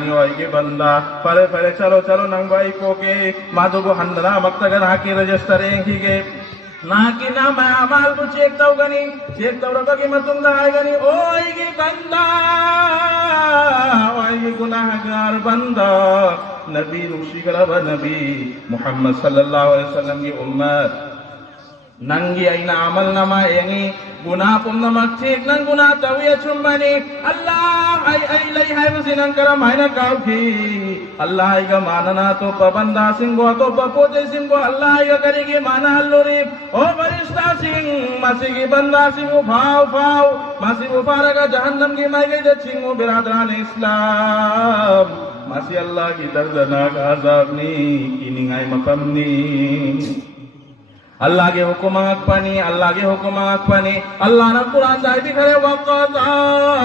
के बंदा परे परे चलो चलो नंगवाई को के माधु को हंदना मक्तगर हाकी रजिस्टर की के ना कि ना मैं अमाल को चेक तो रखो कि मैं तुम गनी ओएगी बंदा ओएगी गुनाहगार बंदा नबी नुशी करब नबी मोहम्मद सल्लल्लाहु अलैहि वसल्लम की उम्मत नंगी आईना अमल नमा यंगी गुनाह पुन्नमक ठीक नंग गुनाह तविया चुम्बनी अल्लाह आई लई है बसी नंग करम है न काउकी अल्लाह का मानना तो पबंदा सिंगो तो बपोते सिंगो अल्लाह का करेगी माना हल्लोरी ओ फरिश्ता सिंह मसी की बंदा सिंगो फाव मसी मुबारक जहन्नम की माई गई सिंगो बिरादरान इस्लाम मसी अल्लाह की दर्दनाक अज़ाब नी किनिंगाई मकमनी अल्लाह के हुक्म पानी अल्लाह के हुक्म पानी अल्लाह ने कुरान साहिब करे वक़ज़ा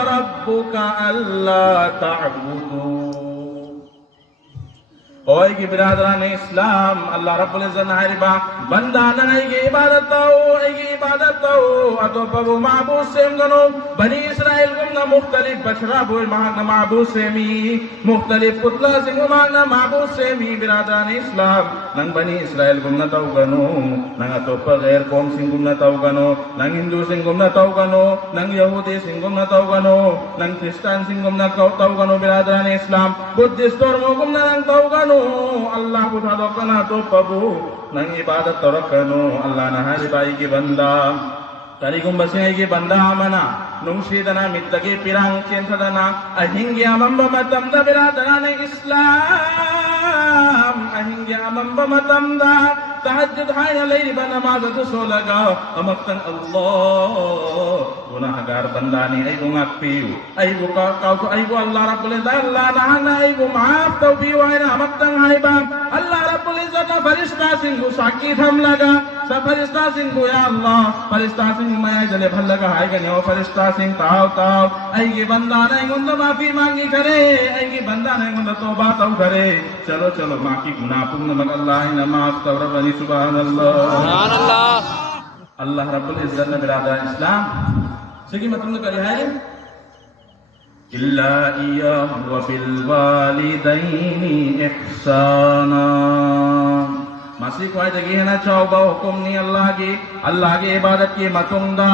रब्बुका अल्ला तअबुदू ओए की बिरादरान इस्लाम अल्लाह रब्बुल इज्जत हारिबा बंदा नई की इबादत हो अतो पबु माबूद सेम गनो बनी इस्राइल गुमना मुख्तलिफ बछड़ा बोल महान माबूद सेमी मुख्तलिफ पुतला सिंह महान माबूद सेमी बिरादरान इस्लाम नंग बनी इस्राइल गुमना ताऊ गनो नंग अतो पर गैर कौम सिंह गुमना ताऊ गनो नंग हिंदू सिंह गुमना ताऊ गनो नंग यहूदी सिंह गुमना ताऊ गनो नंग क्रिश्चियन सिंह गुमना ताऊ गनो बिरादरान इस्लाम बुद्धिस्ट धर्म गुमना नंग ताऊ गनो अल्लाह बुधा दो कना तो पबू नंग इबादत तो रखनो अल्लाह नहारी बाई की बंदा तरीकुम बसिंग की बंदा मना नुंशीदना मित्तके पिरांग चेंसदना अहिंग्या मम्ब मतम दा बिरादरान इस्लाम अहिंग्या मम्ब मतम दा तहज्जुद हाय लैली बनमाज तो सोलगा अमक्तन अल्लाह गुनाहगार बंदा ने आई गो ngakpiu ai gua kau tu ai gua Allah Rabbul Izzat Allah nahana ai gua maaf tau piu ai na amatang hai bang Allah Rabbul Izzat na farishta singgu sakit ham laga sa farishta singgu ya Allah farishta singgu mai ai jale bhal laga hai gane o farishta sing tau ai ge banda na ngunda maafi mangi करे ai ge banda na ngunda तौबा तau करे चलो चलो माफी गुनाह पुण्य मग Allah ना माफ तौ रब्बनी सुभानअल्लाह Allah Rabbul Izzat na बिरादरान इस्लाम सगी मतलब तो करी है इल्ला इय्याहु व बिल वालिदैनि इहसाना masih kuai lagi है ना चौबा हुकुम नी अल्लाह की इबादत की मतुंगा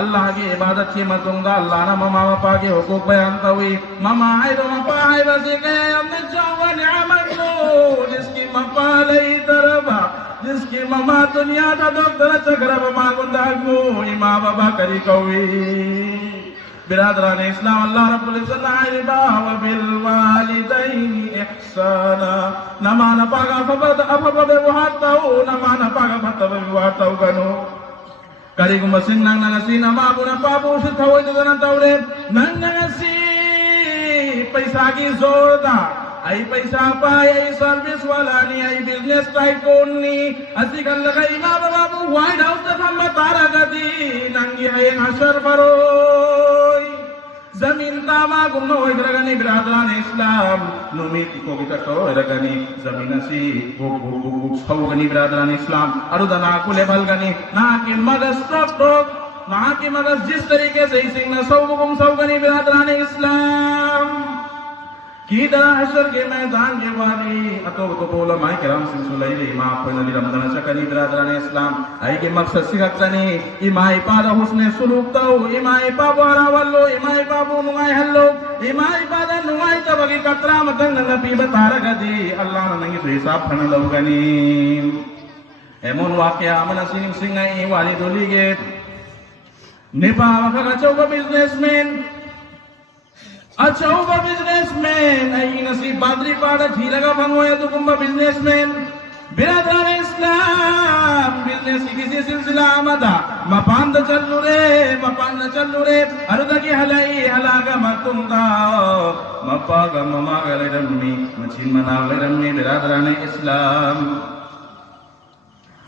अल्लाह की इबादत की मतुंगा अल्लाह ना ममा बापा के हुकुम बयान तवी ममा है तो मपा है बस के हमने चौबा नियामत लो जिसकी मपा लई तरबा जिसकी ममा दुनिया का डॉक्टर चक्र मांगुंदा गो इमा बाबा करी कवी बिरादरान इस्लाम अल्लाह रब्बुल इज्जत हारिबा व बिल वालिदैनि इहसाना नमाना पागा फबद अफब व्यवहार ताऊ नमाना पागा फतब व्यवहार ताऊ गनो करी गुम सिंह नंग नंगसी नमा बुना पाबू से थवई दना ताऊरे नंग नंगसी पैसा की जोरदा आई पैसा पाए आई सर्विस वाला नी आई बिजनेस टाइकून नी असी कल लगा इमाम बाबू व्हाइट हाउस तक हम तारा गदी नंगी है हशर फरोई जमीन तामा गुमनो इधरगनी बिरादरान इस्लाम नुमित को kita ko इधरगनी जमीन सी वो सौगनी बिरादरान इस्लाम अरुदना को लेवल गनी ना कि मगज टॉक ना कि मगज जिस तरीके से सिंह सौगनी बिरादरान इस्लाम की तरह हशर के मैदान के वाली अतो तो बोला माई करम सिंह सुलैली मां कोई नली रमजान सकनी बिरादरान इस्लाम आई के मकसद सिगतनी इमाई पादा हुस्ने सुलूक तो इमाई पाबोरा वल्लो इमाई पाबो नुआई हल्लो इमाई पादा नुआई तबगी कतरा मतंग नबी बतारा गदी अल्लाह ने नंगी हिसाब खन लवगनी एमन वाकया मन सिंह आई वाली दोली के निपा वखा चौका बिजनेसमैन अच्छा वो बिजनेसमैन आई नसीब बादरी पाड़ा ठीलगा भंगोया तो कुंभा बिजनेसमैन बिरादरान इस्लाम बिजनेस किसी सिलसिला आमदा मपांद चल्लू रे अरुदा की हलाई हलागा मतुंदा मपागा ममागा ले रम्मी मचिन मनागा रम्मी बिरादरान इस्लाम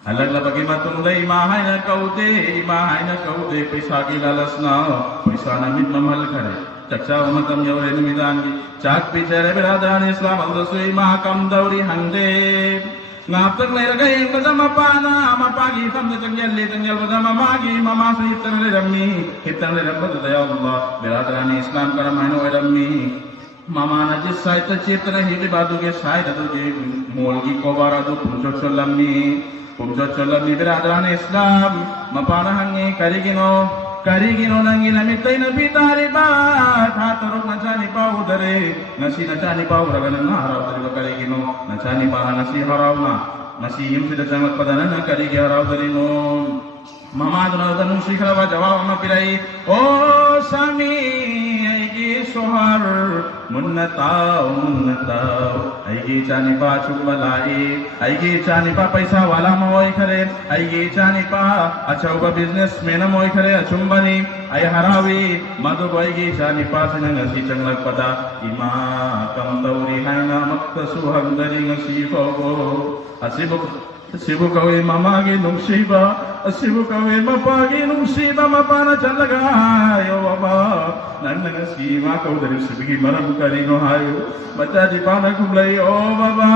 अलग लबगी मतुंदा इमा है न कौदे पैसा की लालच ना पैसा नमित ममल करे चक्षा मतम यौरे निमिदांगी चाक पिचरे बिरादरान इस्लाम अलदसुई महाकम दौरी हंदे ngaptek lerga yang bersama pana mapagi sampai tenggel bersama magi mama hitam le rammi ya Allah biradran Islam karena maino rammi Mamana ji saita cetana hili badu ge saita tu ge molgi kobara tu pumjot cholamni beradaran Islam mapana hangi karigino nangi namitai nabi taribat hataruk nachani pau dare nasi nachani pau ragana harau dari karigino nachani paha nasi harau na nasi yim sudah sangat padana karigi harau dari no mama dunadanu sikhrawa jawab ma pirai o sami aigi sohar munnatao aigi chani pa chumbalai aigi chani pa paisa wala moi khare aigi chani pa achauba businessman moi khare achumbani ai harawi madu aigi chani pa sina ngasi changlak pada ima kam tauri haina makta suham dari ngasi fogo asibu kawe mama gi nungsiba asibu kawe mapa gi nungsiba mapana chalaga yo baba nan ngasi ma kau dari sibigi maram kari no hayo baca di pana kumlai o baba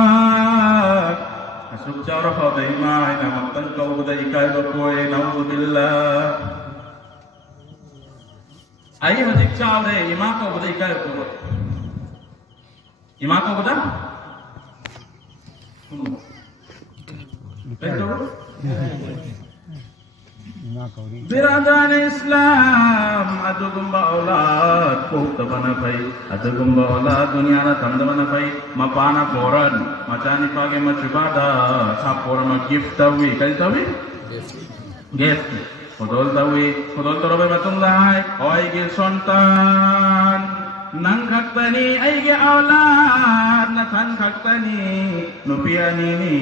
asuk cara khodai ma ina matan kau budai kai bakoi nauzubillah ai hadik chao re ima kau budai kai bakoi ima kau budai Biradhan Islam adugumba aulad kohta bana bhai adugumba aulad dunia na tanda bana bhai mapana koran macani page machibada sapora ma gift tawi kai tawi gift hodol torobe matungdai oi gil sontan nang khaktani aige aulad na than khaktani nupiani ni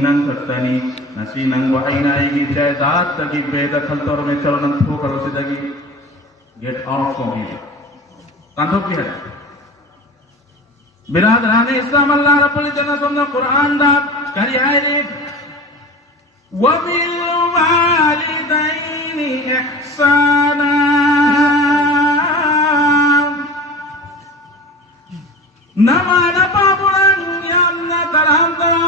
nang khaktani nasi nang wahaina aige jaidat tagi beda khaltor me chalan thokaro se dagi get out from here tanthok ki hai biradhan Islam Allah rabbul izzat Quran da kari hai wa bil walidaini ihsana nama napa bulan yang na taranta